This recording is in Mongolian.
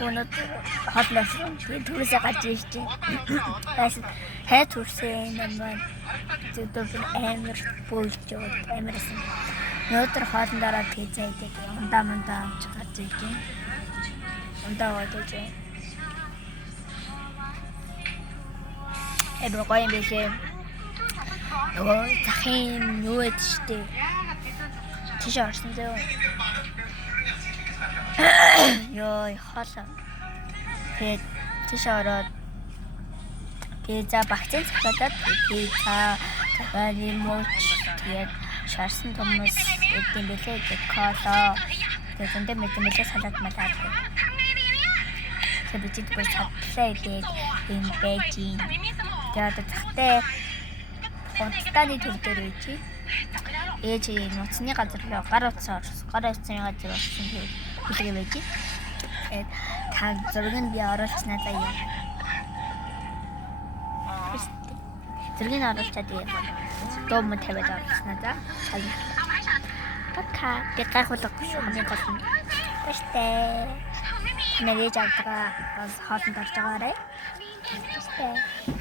Өнөөдөр хоолноос түрээсээ гарч ирж байна. Хай түрсэн маань зөвхөн амар бөөлж амарсан. Өнөөдөр хоолндороо тэзээдэг ундаа амч гарч ирж байна. Ундаа бодож байна. Эбэр гоё юм билээ. Нөгөө захын юу ядж штэ. Тийш орсон зөө. Ёй хоолоо. Тэгээд тийш ороод пизза багцэн цахиалаад пизза цагааны мууч тэгээд шарсан томос эдийн бэлээ кола тэгээд зөндөө мэдээ салаад малаад. Тэгээд бид бүр цадлаа идээд энэ бэжин тэгээд захтай онцтаны төр дээр үйчи. Ээж нуцны газар руу гар утсаа орсон. Гар утсны газар орсон хэлгээ байж. Та зургийг би оруулснаа заяа. Зургийг оруулчаад яа. Дом мөн тавиад оруулснаа за. Пока. Би гайхуулах гэсэн хамгийн гол нь. Баяртай. Танаа ээж авдгаа хоолнд орж байгаарай. Баяртай.